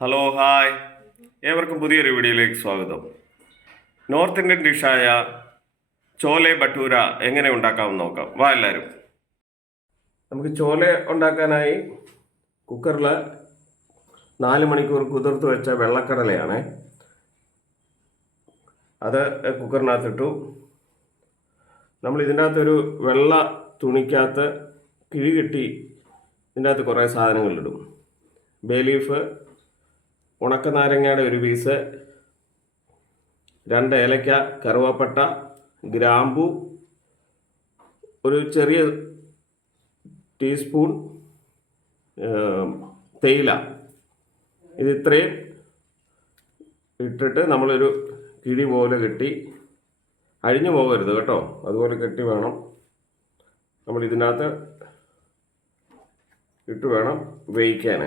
Hello hi ഏവർക്കും പുതിയൊരു വീഡിയോയിലേക്ക് സ്വാഗതം. നോർത്ത് ഇന്ത്യൻ ഡിഷായ ചോലെ ഭട്ടൂര എങ്ങനെ ഉണ്ടാക്കാമെന്ന് നോക്കാം. വാ എല്ലാവരും. നമുക്ക് ചോലെ ഉണ്ടാക്കാനായി കുക്കറിൽ 4 മണിക്കൂർ കുതിർത്ത് വെച്ച വെള്ളക്കടലയാണ്. അത് കുക്കറിനകത്തിട്ടു. നമ്മൾ ഇതിനകത്തൊരു വെള്ള തുണിക്കകത്ത് കിഴി കെട്ടി ഇതിൻ്റെ അകത്ത് കുറേ സാധനങ്ങളിടും. ബേ ലീഫ്, ഉണക്കനാരങ്ങയുടെ ഒരു പീസ്, 2 ഏലക്ക, കറുവാപ്പട്ട, ഗ്രാമ്പു, ഒരു ചെറിയ ടീസ്പൂൺ തേയില. ഇത് ഇത്രയും ഇട്ടിട്ട് നമ്മളൊരു കിഴി പോലെ കെട്ടി, അഴിഞ്ഞു പോകരുത് കേട്ടോ, അതുപോലെ കെട്ടി വേണം നമ്മൾ ഇതിനകത്ത് ഇട്ട് വേണം വേവിക്കാൻ.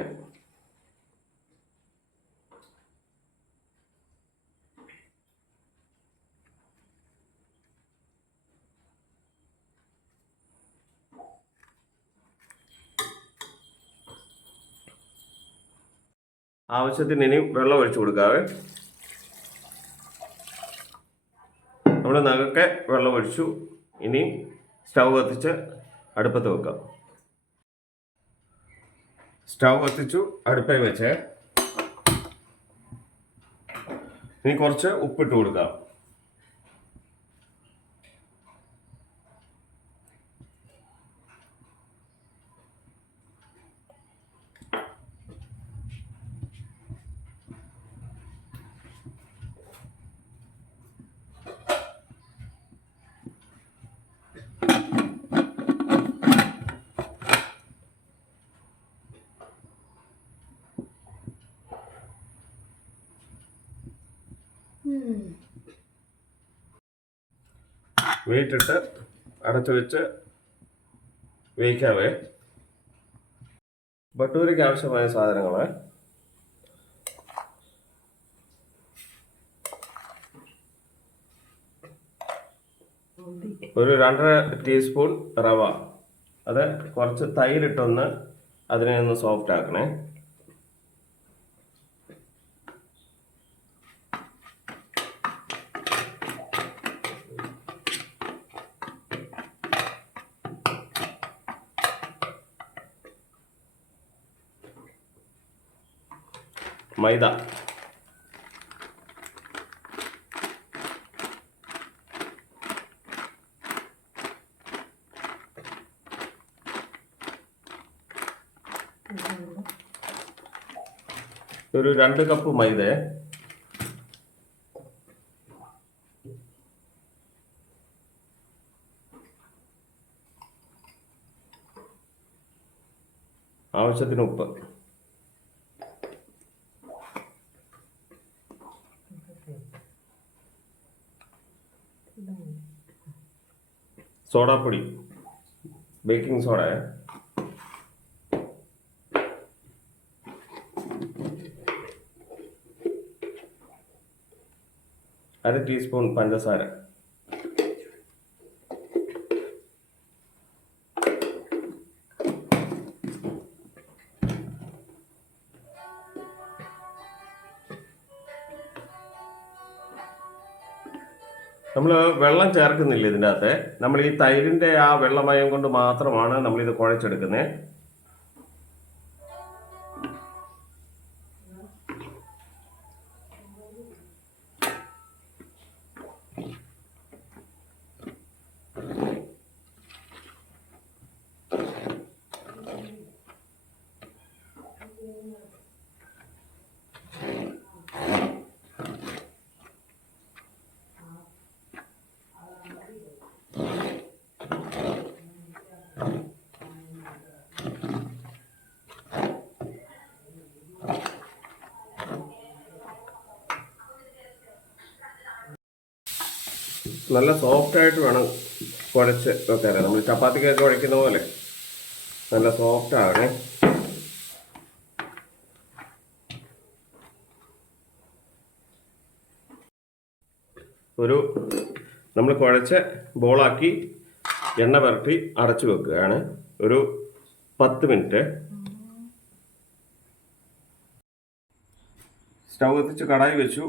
ആവശ്യത്തിന് ഇനി വെള്ളം ഒഴിച്ചു കൊടുക്കാവേ. നമ്മൾ നഗക്കെ വെള്ളം ഒഴിച്ചു. ഇനി സ്റ്റൗ കത്തിച്ച് അടുപ്പത്ത് വെക്കാം. സ്റ്റൗ കത്തിച്ചു അടുപ്പേ വെച്ച് ഇനി കുറച്ച് ഉപ്പിട്ട് കൊടുക്കാം. വെയിറ്റിട്ട് അടച്ചു വെച്ച് വേവിക്കാവേ. ഭട്ടൂരയ്ക്ക് ആവശ്യമായ സാധനങ്ങൾ: ഒരു 2.5 ടീസ്പൂൺ റവ, അത് കുറച്ച് തൈരിട്ടൊന്ന് അതിനെ ഒന്ന് സോഫ്റ്റ് ആക്കണേ. മൈദ, ഒരു 2 കപ്പ് മൈദ, ആവശ്യത്തിന് ഉപ്പ്, സോഡാപ്പൊടി, ബേക്കിംഗ് സോഡ, അര ടീസ്പൂൺ പഞ്ചസാര, നമ്മൾ വെള്ളം ചേർക്കുന്നില്ല ഇതിൻ്റെ അകത്ത്. നമ്മൾ ഈ തൈരിൻ്റെ ആ വെള്ളമയം കൊണ്ട് മാത്രമാണ് നമ്മളിത് കുഴച്ചെടുക്കുന്നത്. നല്ല സോഫ്റ്റായിട്ട് വേണം കുഴച്ച് വെക്കാൻ. നമ്മൾ ചപ്പാത്തിക്കൊക്കെ കുഴയ്ക്കുന്ന പോലെ നല്ല സോഫ്റ്റാണ്. നമ്മൾ കുഴച്ച് ബോളാക്കി എണ്ണ പുരട്ടി അടച്ചു വെക്കുകയാണ് ഒരു 10 മിനിറ്റ്. സ്റ്റൗ കത്തിച്ച് കടായി വെച്ചു.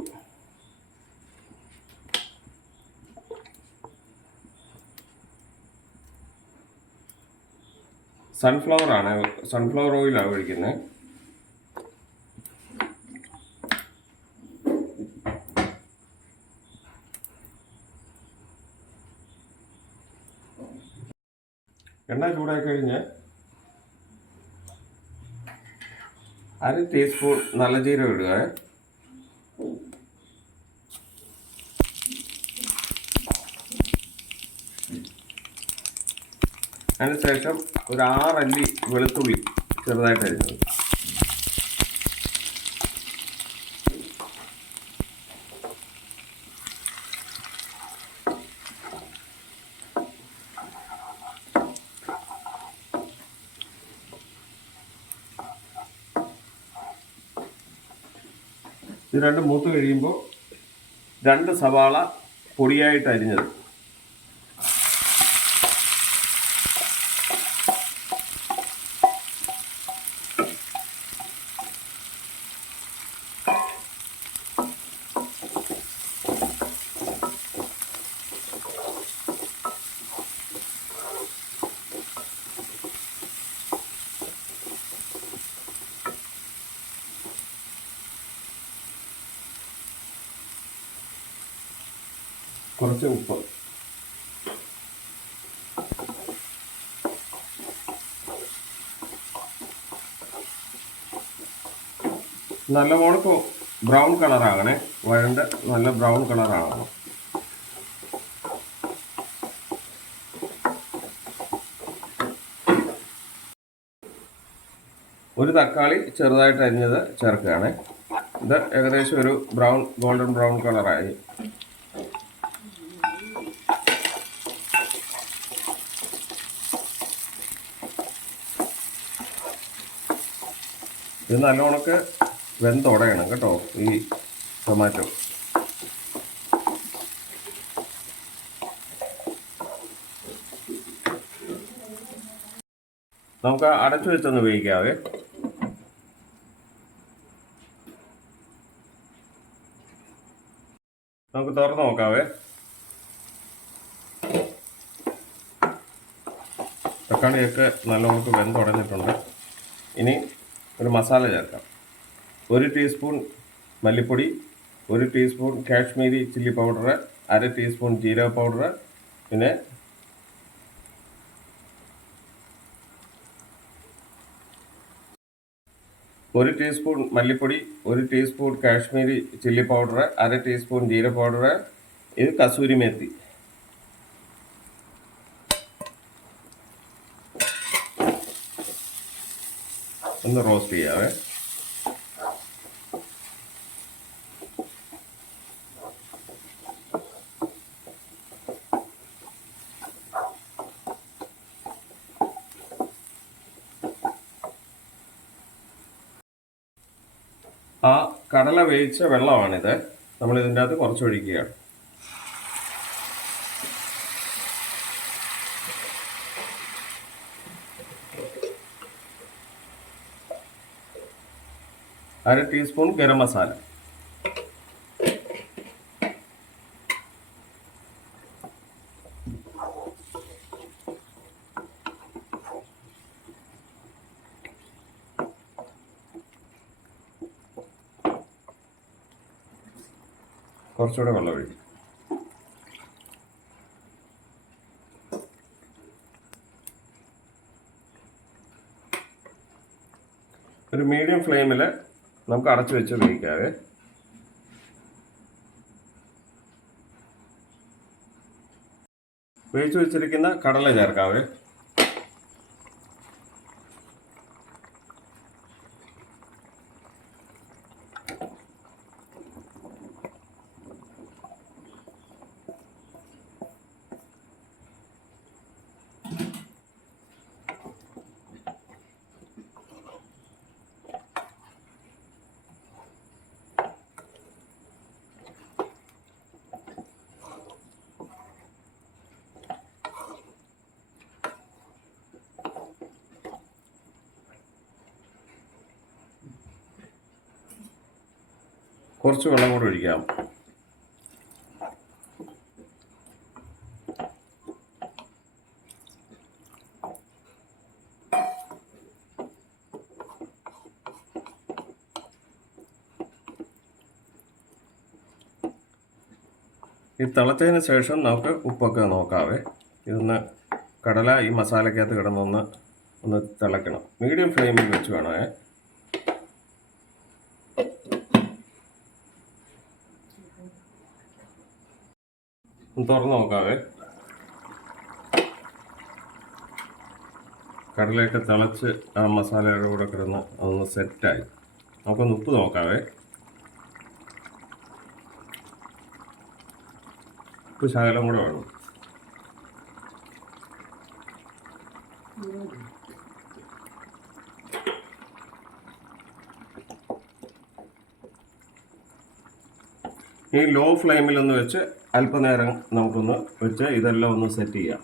സൺഫ്ലവർ ഓയിലാണ് ഒഴിക്കുന്നത്. എണ്ണ ചൂടായി കഴിഞ്ഞ് 1/2 ടീസ്പൂൺ നല്ല ജീരകം ഇടുക. അതിനുശേഷം ഒരു 6 അല്ലി വെളുത്തുള്ളി ചെറുതായിട്ട് അരിഞ്ഞത്. ഇത് രണ്ടും മൂത്ത് കഴിയുമ്പോൾ 2 സവാള പൊടിയായിട്ട് അരിഞ്ഞത്. കുറച്ച് ഉപ്പ്. നല്ലവണ്ണം ബ്രൗൺ കളറാകണേ, വഴണ്ട് നല്ല ബ്രൗൺ കളറാകണം. ഒരു തക്കാളി ചെറുതായിട്ട് അരിഞ്ഞത് ചേർക്കുകയാണ്. ഇത് ഏകദേശം ഒരു ഗോൾഡൻ ബ്രൗൺ കളറായി. ഇത് നല്ലോണക്ക് വെന്തുടയണം കേട്ടോ ഈ ടൊമാറ്റോ. നമുക്ക് അടച്ചു വെച്ചൊന്ന് വേവിക്കാവേ. നമുക്ക് തുറന്ന് നോക്കാവേ. തക്കാളിയൊക്കെ നല്ലോണം വെന്തുടഞ്ഞിട്ടുണ്ട്. ഇനി ഒരു മസാല ചേർക്കാം. 1 ടീസ്പൂൺ മല്ലിപ്പൊടി, 1 teaspoon Kashmiri chilli powder, 1/2 teaspoon ജീരക പൗഡർ, പിന്നെ 1 ടീസ്പൂൺ മല്ലിപ്പൊടി, 1 teaspoon Kashmiri chilli powder, 1/2 teaspoon ജീരക പൗഡർ. ഇത് കസൂരി മേത്തി. ഒന്ന് റോസ്റ്റ് ചെയ്യാവേ. ആ കടല വേവിച്ച വെള്ളമാണിത്. നമ്മൾ ഇതിൻ്റെ അകത്ത് കുറച്ച് ഒഴിക്കുകയാണ്. അര ടീസ്പൂൺ ഗരം മസാല. കുറച്ചുകൂടെ വെള്ളം ഒഴിക്കും. ഒരു മീഡിയം ഫ്ലെയിമിൽ നമുക്ക് അടച്ചു വെച്ച് വേവിക്കാവേ. വേവിച്ച് വെച്ചിരിക്കുന്ന കടല ചേർക്കാവേ. കുറച്ച് വെള്ളം കൂടെ ഒഴിക്കാം. ഈ തിളച്ചതിന് ശേഷം നമുക്ക് ഉപ്പൊക്കെ നോക്കാവേ. ഇതൊന്ന് കടല ഈ മസാലയ്ക്കകത്ത് ഒന്ന് തിളയ്ക്കണം. മീഡിയം ഫ്ലെയിമിൽ വെച്ച് വേണമേ. തുറന്ന് നോക്കാവേ. കടലയൊക്കെ തിളച്ച് ആ മസാലയുടെ കൂടെ കിടന്ന് അതൊന്ന് സെറ്റായി. നമുക്കൊന്ന് ഉപ്പ് നോക്കാവേ. ഉപ്പ് ശകലം കൂടെ വേണം. ഈ ലോ ഫ്ലെയിമിലൊന്ന് വെച്ച് അല്പനേരം നമുക്കൊന്ന് വെച്ച് ഇതെല്ലാം ഒന്ന് സെറ്റ് ചെയ്യാം.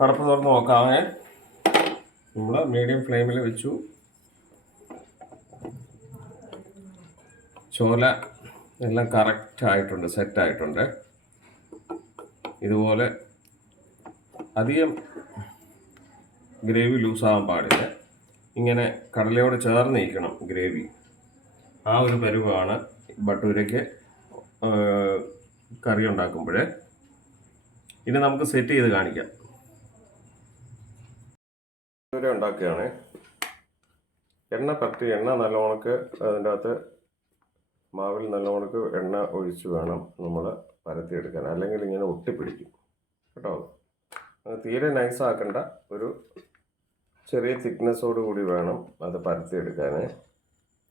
കടപ്പ് തുറന്ന് നോക്കാമേ. നമ്മൾ മീഡിയം ഫ്ലെയിമിൽ വെച്ചു. ചോല എല്ലാം കറക്റ്റ് ആയിട്ടുണ്ട്, സെറ്റായിട്ടുണ്ട്. ഇതുപോലെ അധികം ഗ്രേവി ലൂസാകാൻ പാടില്ല. ഇങ്ങനെ കടലയോട് ചേർന്നിരിക്കണം ഗ്രേവി. ആ ഒരു പരുവാണ് ബട്ടൂരയ്ക്ക് കറി ഉണ്ടാക്കുമ്പോൾ. ഇനി നമുക്ക് സെറ്റ് ചെയ്ത് കാണിക്കാം. ബട്ടൂര ഉണ്ടാക്കുകയാണ്. എണ്ണ നല്ലോണക്ക് അതിൻ്റെ അകത്ത് മാവിൽ നല്ലോണക്ക് എണ്ണ ഒഴിച്ച് വേണം നമ്മൾ പരത്തിയെടുക്കാൻ, അല്ലെങ്കിൽ ഇങ്ങനെ ഒട്ടിപ്പിടിക്കും കേട്ടോ. തീരെ നൈസാക്കണ്ട, ഒരു ചെറിയ തിക്നെസ്സോട് കൂടി വേണം അത് പരത്തിയെടുക്കാൻ.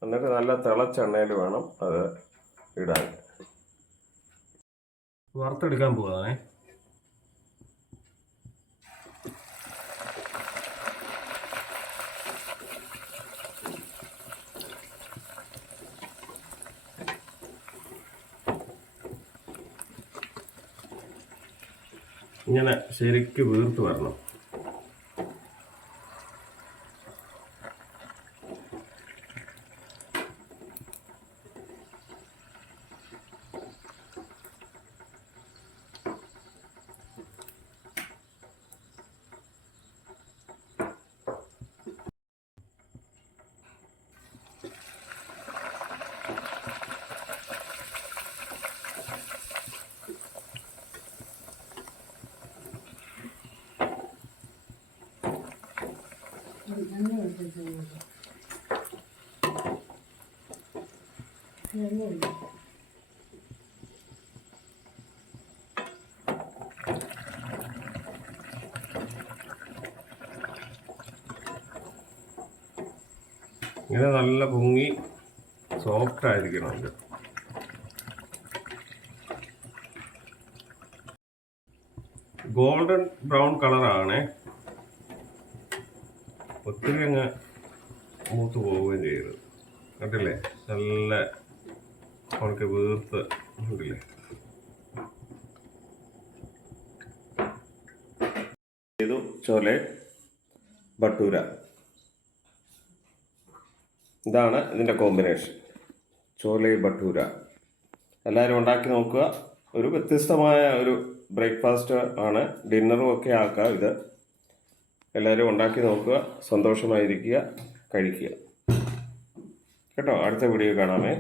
എന്നിട്ട് നല്ല തിളച്ച എണ്ണയിൽ വേണം അത് ഇടാൻ. വറുത്തെടുക്കാൻ പോകാനേ. ഇങ്ങനെ ശരിക്ക് വീർത്ത് വരണം. ഇങ്ങനെ നല്ല പൊങ്ങി സോഫ്റ്റ് ആയിരിക്കണം. ഇത് ഗോൾഡൻ ബ്രൗൺ കളറാണ്. ഒത്തിരി അങ്ങ് മൂത്ത് പോവുകയും ചെയ്യരുത്. കണ്ടില്ലേ, നല്ല ഉണക്ക് വീർത്ത് ഉണ്ടല്ലേ. ഇത് ചോലെ ഭട്ടൂര, ഇതാണ് ഇതിൻ്റെ കോമ്പിനേഷൻ. ചോലെ ഭട്ടൂര എല്ലാവരും ഉണ്ടാക്കി നോക്കുക. ഒരു വ്യത്യസ്തമായ ഒരു ബ്രേക്ക്ഫാസ്റ്റ് ആണ്, ഡിന്നറും ഒക്കെ ആക്കാം. ഇത് എല്ലാവരും ഉണ്ടാക്കി നോക്കുക, സന്തോഷമായിരിക്കുക, കഴിക്കുക കേട്ടോ. അടുത്ത വീഡിയോ കാണാമേ.